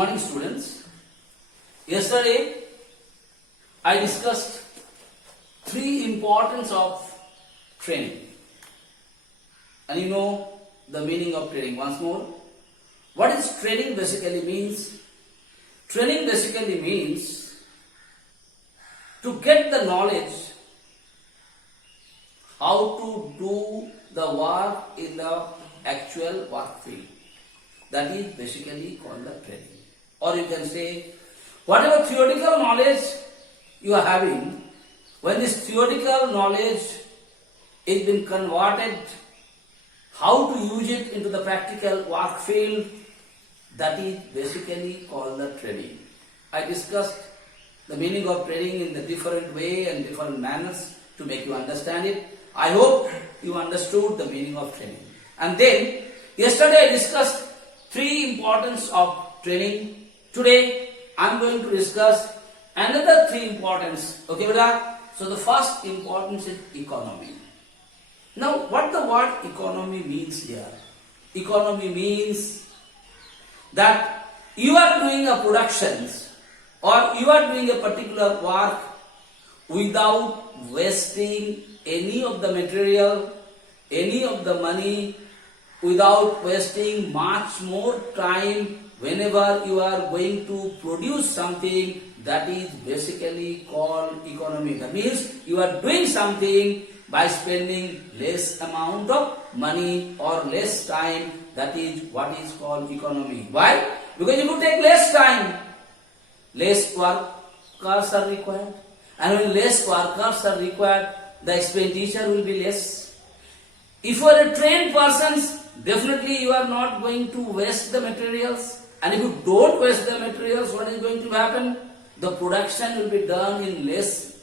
morning, students. Yesterday I discussed three importance of training, and you know the meaning of training once more. What is training basically means? Training basically means to get the knowledge how to do the work in the actual work field. That is basically called the training. Or you can say, whatever theoretical knowledge you are having, when this theoretical knowledge is been converted, how to use it into the practical work field, that is basically called the training. I discussed the meaning of training in the different way and different manners to make you understand it. I hope you understood the meaning of training. And then, yesterday I discussed three importance of training. Today I am going to discuss another three importance. Okay, beta? So the first importance is economy. Now, what the word economy means here? Economy means that you are doing a productions or you are doing a particular work without wasting any of the material, any of the money, without wasting much more time whenever you are going to produce something. That is basically called economy. That means you are doing something by spending less amount of money or less time. That is what is called economy. Why? Because if you take less time, less workers are required. And when less workers are required, the expenditure will be less. If you are a trained person, definitely you are not going to waste the materials. And if you don't waste the materials, what is going to happen? The production will be done in less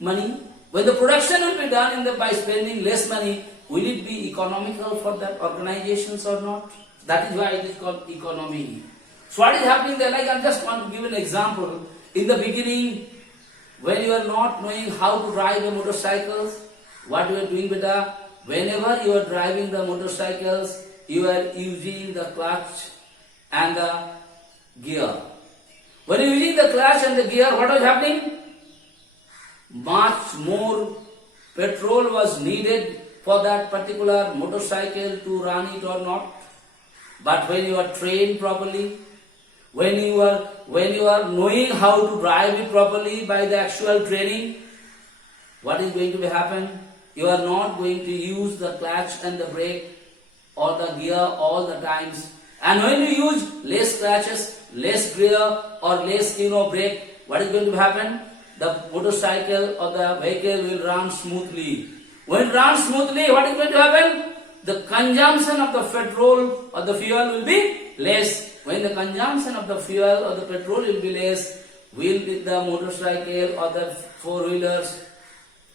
money. When the production will be done by spending less money, will it be economical for that organizations or not? That is why it is called economy. So what is happening there? Like I just want to give an example. In the beginning, when you are not knowing how to drive the motorcycles, what you are doing, beta? Whenever you are driving the motorcycles, you are using the clutch and the gear. When you are using the clutch and the gear, what was happening? Much more petrol was needed for that particular motorcycle to run it or not. But when you are trained properly, when you are knowing how to drive it properly by the actual training, what is going to be happen? You are not going to use the clutch and the brake or the gear all the times. And when you use less clutches, less gear or less brake, what is going to happen? The motorcycle or the vehicle will run smoothly. When it runs smoothly, what is going to happen? The consumption of the petrol or the fuel will be less. When the consumption of the fuel or the petrol will be less, will the motorcycle or the four-wheelers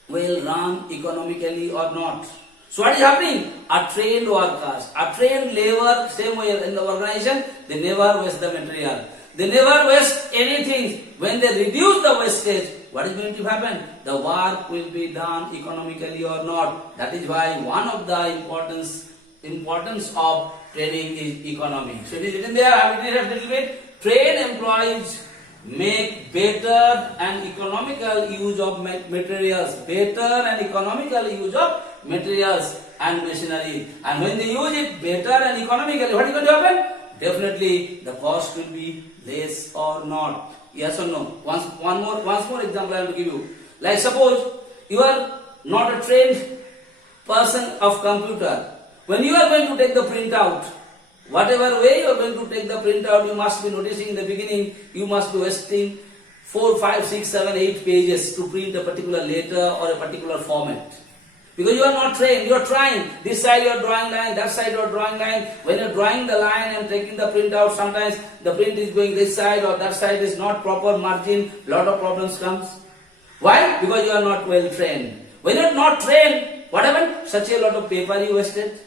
will run economically or not? So what is happening? A trained workers, a trained labor, same way in the organization, they never waste the material. They never waste anything. When they reduce the wastage, what is going to happen? The work will be done economically or not. That is why one of the importance of training is economy. So it is written there, I will read a little bit. Trained employees make better and economical use of materials. Better and economical use of materials and machinery. And when they use it better and economically, what is going to happen? Definitely the cost will be less or not. Yes or no? Once more example I will give you. Like suppose you are not a trained person of computer. When you are going to take the printout, whatever way you are going to take the printout, you must be noticing in the beginning, you must be wasting 4, 5, 6, 7, 8 pages to print a particular letter or a particular format. Because you are not trained, you are trying. This side you are drawing line, that side you are drawing line. When you are drawing the line and taking the printout, sometimes the print is going this side or that side is not proper margin, lot of problems comes. Why? Because you are not well trained. When you are not trained, what happened? Such a lot of paper you wasted.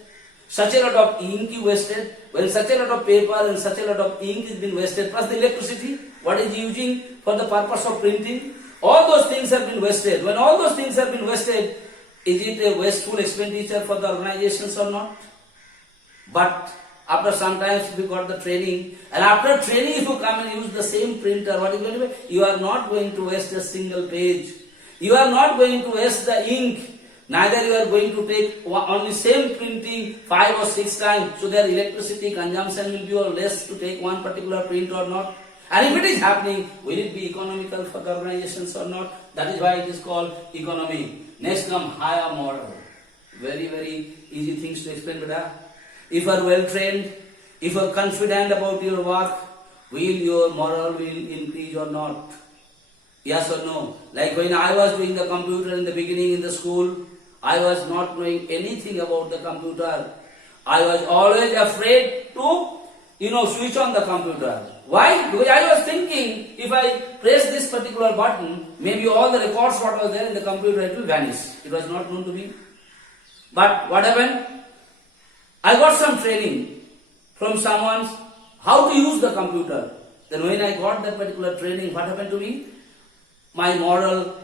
Such a lot of ink you wasted. When such a lot of paper and such a lot of ink is been wasted, plus the electricity, what is using for the purpose of printing, all those things have been wasted. When all those things have been wasted, is it a wasteful expenditure for the organizations or not? But After some time, if you got the training, and after training, if you come and use the same printer, what is going to be? You are not going to waste a single page. You are not going to waste the ink. Neither you are going to take only same printing 5 or 6 times. So their electricity consumption will be or less to take one particular print or not. And if it is happening, will it be economical for the organizations or not? That is why it is called economy. Next come higher moral. Very, very easy things to explain, beta. If you are well trained, if you are confident about your work, will your moral will increase or not? Yes or no? Like when I was doing the computer in the beginning in the school, I was not knowing anything about the computer. I was always afraid to, switch on the computer. Why? Because I was thinking, if I press this particular button, maybe all the records what was there in the computer, it will vanish. It was not known to me. But what happened? I got some training from someone how to use the computer. Then when I got that particular training, what happened to me? My moral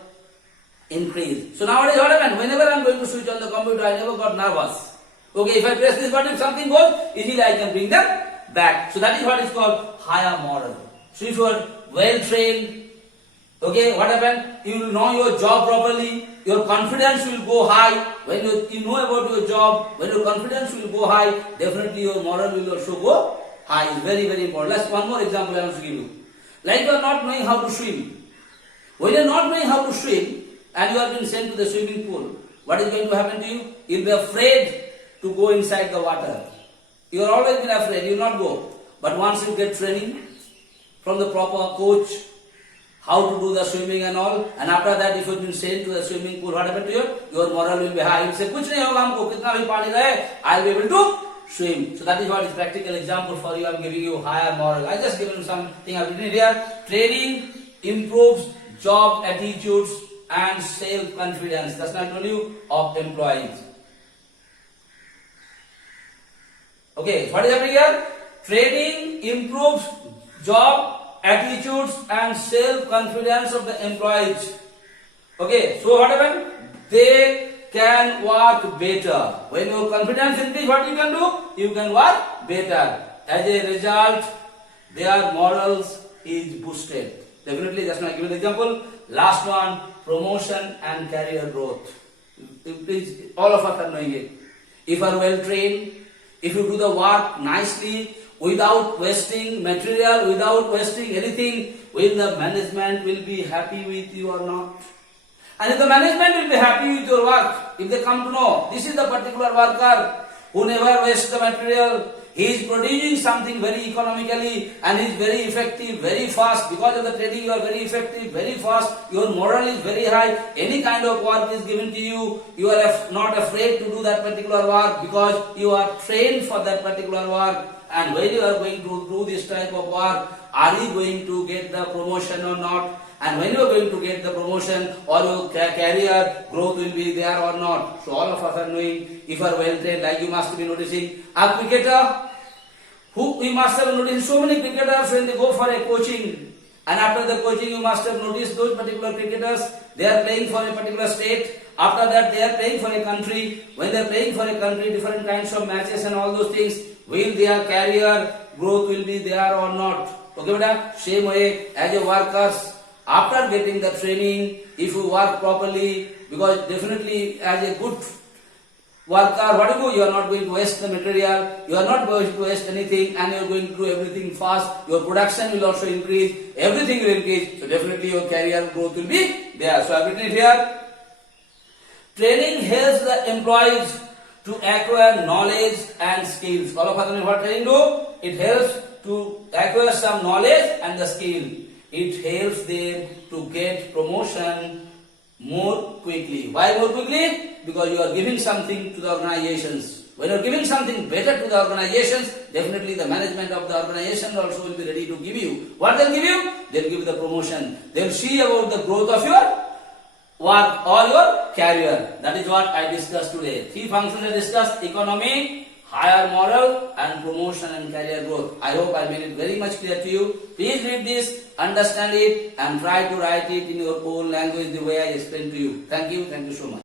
increased. So nowadays what happened? Whenever I am going to switch on the computer, I never got nervous. Okay, if I press this button, if something goes, easily I can bring them back. So that is what is called higher moral. So if you are well trained, okay, what happened? You will know your job properly, your confidence will go high. When you know about your job, when your confidence will go high, definitely your moral will also go high. It's very, very important. Let's one more example I want to give you. Like you are not knowing how to swim. When you are not knowing how to swim and you have been sent to the swimming pool, what is going to happen to you? You will be afraid to go inside the water. You are always been afraid, you will not go. But once you get training from the proper coach, how to do the swimming and all, and after that if you have been sent to the swimming pool, what happened to you? Your moral will be high. You will say, kuch nahi hoga humko, kitna bhi pani rahe, I will be able to swim. So that is what is practical example for you. I am giving you higher moral. I just given something I have written here. Training improves job attitudes and self-confidence. That's not only you of employees. Okay, what is happening here? Training improves job attitudes and self-confidence of the employees. Okay, so what happened? They can work better. When your confidence increases, what you can do? You can work better. As a result, their morals is boosted. Definitely, just now I give an example. Last one, promotion and career growth. Please, all of us are knowing it. If you are well trained, if you do the work nicely, without wasting material, without wasting anything, will the management will be happy with you or not? And if the management will be happy with your work, if they come to know, this is the particular worker who never wastes the material, he is producing something very economically and is very effective, very fast. Because of the training, you are very effective, very fast. Your moral is very high. Any kind of work is given to you, you are not afraid to do that particular work because you are trained for that particular work. And when you are going to do this type of work, are you going to get the promotion or not? And when you are going to get the promotion or your career growth will be there or not? So all of us are knowing, if you are well trained, like you must be noticing, a cricketer, who you must have noticed so many cricketers when they go for a coaching. And after the coaching, you must have noticed those particular cricketers, they are playing for a particular state. After that, they are playing for a country. When they are playing for a country, different kinds of matches and all those things, will their career growth will be there or not? Okay, beta? Same way as a workers, after getting the training, if you work properly, because definitely as a good worker, what you do? You are not going to waste the material, you are not going to waste anything, and you are going to do everything fast. Your production will also increase, everything will increase. So definitely your career growth will be there. So I have written it here. Training helps the employees to acquire knowledge and skills. All of us know what training do? It helps to acquire some knowledge and the skill. It helps them to get promotion more quickly. Why more quickly? Because you are giving something to the organizations. When you are giving something better to the organizations, definitely the management of the organization also will be ready to give you. What they'll give you? They'll give you the promotion. They'll see about the growth of your work or your career. That is what I discussed today. 3 functions I discussed: economy, higher moral, and promotion and career growth. I hope I made it very much clear to you. Please read this, understand it, and try to write it in your own language the way I explained to you. Thank you so much.